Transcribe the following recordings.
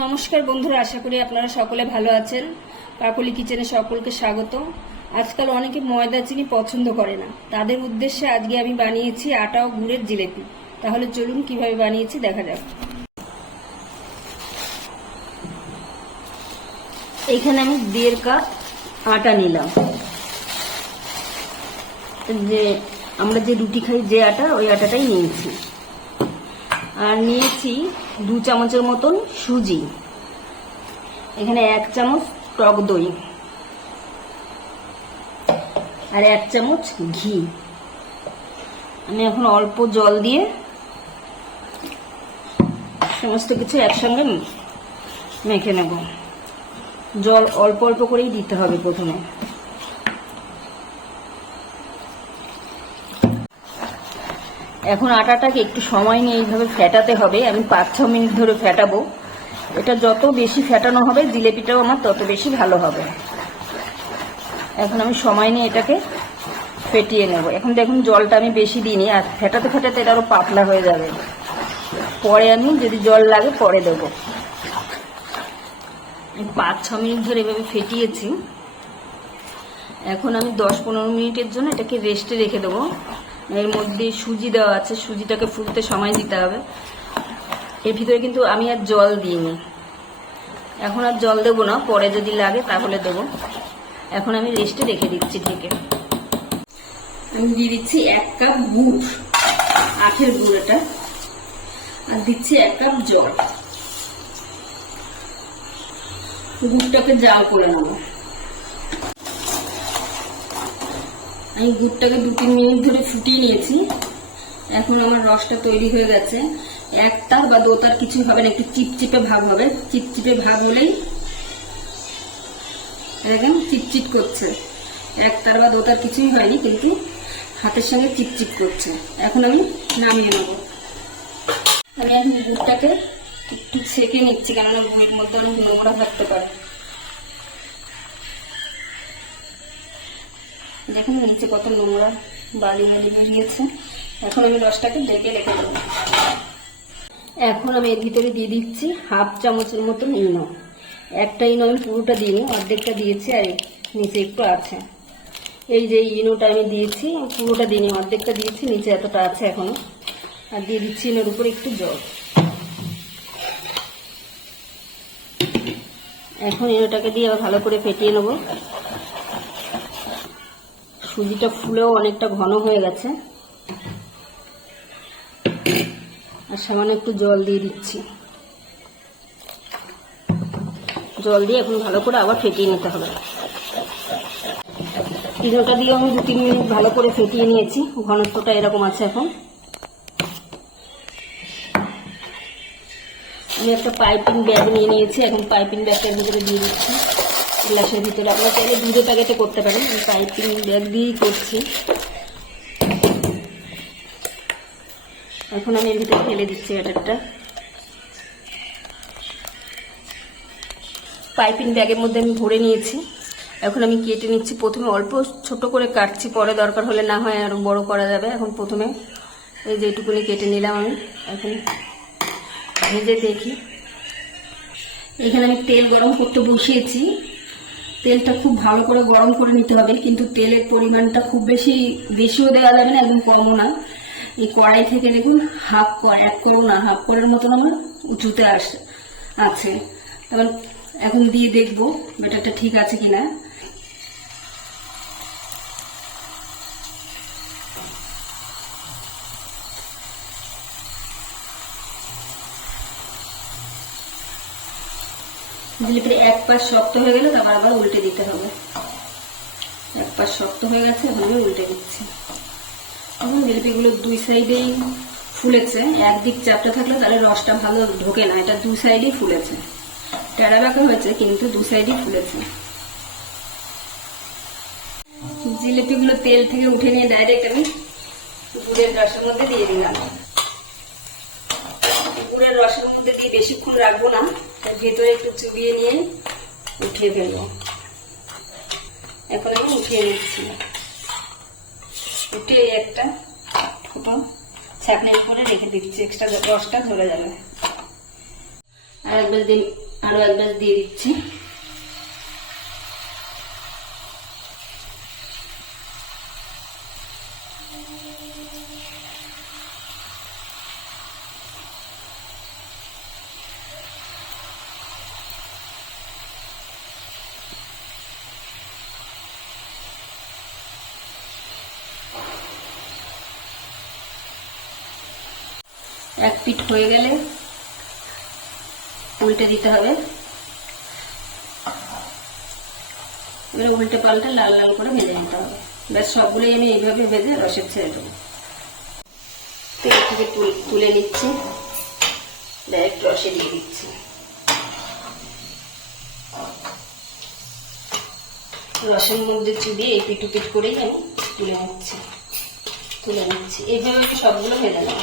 নমস্কার বন্ধুরা, আশা করি আপনারা সকলে ভালো আছেন। কাকলি কিচেনে সকলকে স্বাগত। আজকাল অনেকে ময়দা চিনি পছন্দ করে না। তাদের উদ্দেশ্যে আজকে আমি বানিয়েছি আটা ও গুড়ের জিলেপি। তাহলে চলুন কীভাবে বানিয়েছি দেখা যাক। এখানে আমি দেড় কাপ আটা নিলাম। যে আমরা যে রুটি খাই, যে আটা, ওই আটাটাই নিয়েছি। আর নিয়েছি দু চামচের মতন সুজি। এখানে এক চামচ টক দই। আর এক চামচ ঘি। আমি এখন অল্প জল দিয়ে সমস্ত কিছু একসঙ্গে মেখে নেব। জল অল্প অল্প করেই দিতে হবে প্রথমে। এখন আটাটাকে একটু সময় নিয়ে এইভাবে ফেটাতে হবে। আমি পাঁচ, ছ মিনিট ধরে ফেটাবো। এটা যত বেশি ফেটানো হবে, জিলেপিটাও আমার তত বেশি ভালো হবে। এখন আমি সময় নিয়ে এটাকে ফেটিয়ে নেব। এখন দেখুন, জলটা আমি বেশি দিইনি। আর ফেটাতে ফেটাতে এটা আরও পাতলা হয়ে যাবে। পরে আমি যদি জল লাগে, পরে দেবো। পাঁচ, ছ মিনিট ধরে এভাবে ফেটিয়েছি। এখন আমি দশ, পনেরো মিনিটের জন্য এটাকে রেস্টে রেখে দেবো। এর মধ্যে সুজি দেওয়া আছে, সুজিটাকে ফুলতে সময় দিতে হবে। এর ভিতরে কিন্তু আমি আর জল দিইনি। এখন আর জল দেবো না, পরে যদি লাগে তাহলে দেবো। এখন আমি রেস্টে রেখে দিচ্ছি ঢেকে। আমি দিয়ে দিচ্ছি এক কাপ গুড়, আখের গুড় এটা আর দিচ্ছি এক কাপ জল। গুড়টাকে জাল করে নেব। আমি গুড়টাকে দু তিন মিনিট ধরে ফুটিয়ে নিয়েছি। এখন আমার রসটা তৈরি হয়ে গেছে। একটা বা দোতার কিছু হবে না, একটু চিপচিপে ভাব হবে। চিপচিপে ভাব হলেই একদম চিটচিট করছে। একতার বা দোতার কিছুই হয়নি, কিন্তু হাতের সঙ্গে চিপচিপ করছে। এখন আমি নামিয়ে নেব। আমি এখন গুড়টাকে একটু ছেঁকে নিচ্ছি, কেননা গুড়ের মধ্যে অনেক নোংরা থাকতে পারে। দেখুন নিচে কত নোংরা বালি বালি বেরিয়েছে। এখন আমি রসটাকে ডেকে রেখে দেবো। এখন আমি এর ভিতরে দিয়ে দিচ্ছি হাফ চামচের মতন ইনো একটা ইনো আমি পুরোটা দিইনি অর্ধেকটা দিয়েছি আর নিচে একটু আছে। এই যে ইনোটা আমি দিয়েছি পুরোটা দিইনি, অর্ধেকটা দিয়েছি, নিচে এতটা আছে এখনও। আর দিয়ে দিচ্ছি ইনোর উপরে একটু জল। এখন ইনোটাকে দিয়ে আবার ভালো করে ফেটিয়ে নেব। সুজিটা ফুলেও অনেকটা ঘন হয়ে গেছে। আর সামান্য একটু জল দিয়ে দিচ্ছি। জল দিয়ে এখন ভালো করে আবার ফেটিয়ে নিতে হবে। তিনোটা দিয়ে আমি দু তিন মিনিট ভালো করে ফেটিয়ে নিয়েছি। ঘনত্বটা এরকম আছে এখন। আমি একটা পাইপিং ব্যাগ নিয়ে নিয়েছি। এখন পাইপিং ব্যাগটার ভিতরে দিয়ে দিচ্ছি। গ্লাসের ভিতরে। আপনারা চাইলে দুধের প্যাকেটে করতে পারেন। আমি পাইপিং ব্যাগ দিয়েই করছি। এখন আমি এর ভিতরে ফেলে দিচ্ছি ব্যাটারটা। পাইপিং ব্যাগের মধ্যে আমি ভরে নিয়েছি। এখন আমি কেটে নিচ্ছি। প্রথমে অল্প ছোট করে কাটছি, পরে দরকার হলে না হয় আরও বড় করা যাবে। এখন প্রথমে এই যে এটুকুনি কেটে নিলাম আমি। এখন ভেজে দেখি। এখানে আমি তেল গরম করতে বসিয়েছি। তেলটা খুব ভালো করে গরম করে নিতে হবে, কিন্তু তেলের পরিমাণটা খুব বেশি বেশিও দেওয়া যাবে না, একদম কমও না। এই কড়াই থেকে দেখুন, হাফ কর এক করো না হাফ করার মতন আমার উঁচুতে আসে, আছে। তারপর এখন দিয়ে দেখব ব্যাটারটা ঠিক আছে কিনা। জিলিপির এক পাশ শক্ত হয়ে গেলে, তারপর আবার উল্টে দিতে হবে। এক পাশ শক্ত হয়ে গেছে, এখন উল্টে দিচ্ছি। এখন জিলিপিগুলো দুই সাইডেই ফুলেছে। একদিক চাপটা থাকলে তাহলে রসটা ভালো ঢোকে না, এটা দু সাইডেই ফুলেছে। টেরা বাঁকা হয়েছে, কিন্তু দু সাইডেই ফুলেছে। জিলিপিগুলো তেল থেকে উঠে নিয়ে ডাইরেক্ট আমি গুড়ের রসের মধ্যে দিয়ে দিলাম। গুড়ের রসের মধ্যে দিয়ে বেশিক্ষণ রাখব না। ভেতরে একটু চুবিয়ে নিয়ে উঠিয়ে ফেলব। এখন আমি উঠিয়ে নিচ্ছি। উঠিয়ে একটা ফুটো ছাকনির উপরে রেখে দিচ্ছি এক্সট্রা দশটা ধরে যাবে। আর একবার দিন, আরও একবার দিয়ে দিচ্ছি। এক পিঠ হয়ে গেলে উল্টে দিতে হবে। এবারে উল্টে পাল্টে লাল লাল করে ভেজে নিতে হবে। ব্যাস, সবগুলোই আমি এইভাবে ভেজে রসের ছেড়ে দেবো। তেল থেকে তুলে নিচ্ছি। ডাইরেক্ট রসে দিয়ে দিচ্ছি। রসের মধ্যে চুবিয়ে এই পিটু পিট করেই আমি তুলে নিচ্ছি। তুলে নিচ্ছি। এইভাবে সবগুলো ভেজে নেব।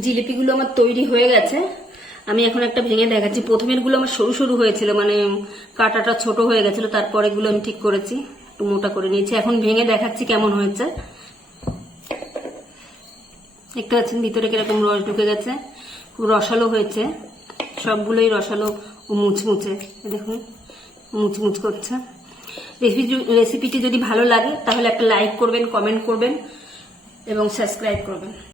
জিলিপিগুলো আমার তৈরি হয়ে গেছে। আমি এখন একটা ভেঙে দেখাচ্ছি। প্রথমেরগুলো আমার সরু সরু হয়েছিল মানে কাটাটা ছোট হয়ে গেছিল তারপরে গুলো আমি ঠিক করেছি। একটু মোটা করে নিয়েছি। এখন ভেঙে দেখাচ্ছি কেমন হয়েছে। দেখতে পাচ্ছেন, ভিতরে কীরকম রস ঢুকে গেছে। খুব রসালো হয়েছে। সবগুলোই রসালো ও মুচমুচে। দেখুন, মুচমুচ করছে। রেসিপি রেসিপিটি যদি ভালো লাগে, তাহলে একটা লাইক করবেন, কমেন্ট করবেন এবং সাবস্ক্রাইব করবেন।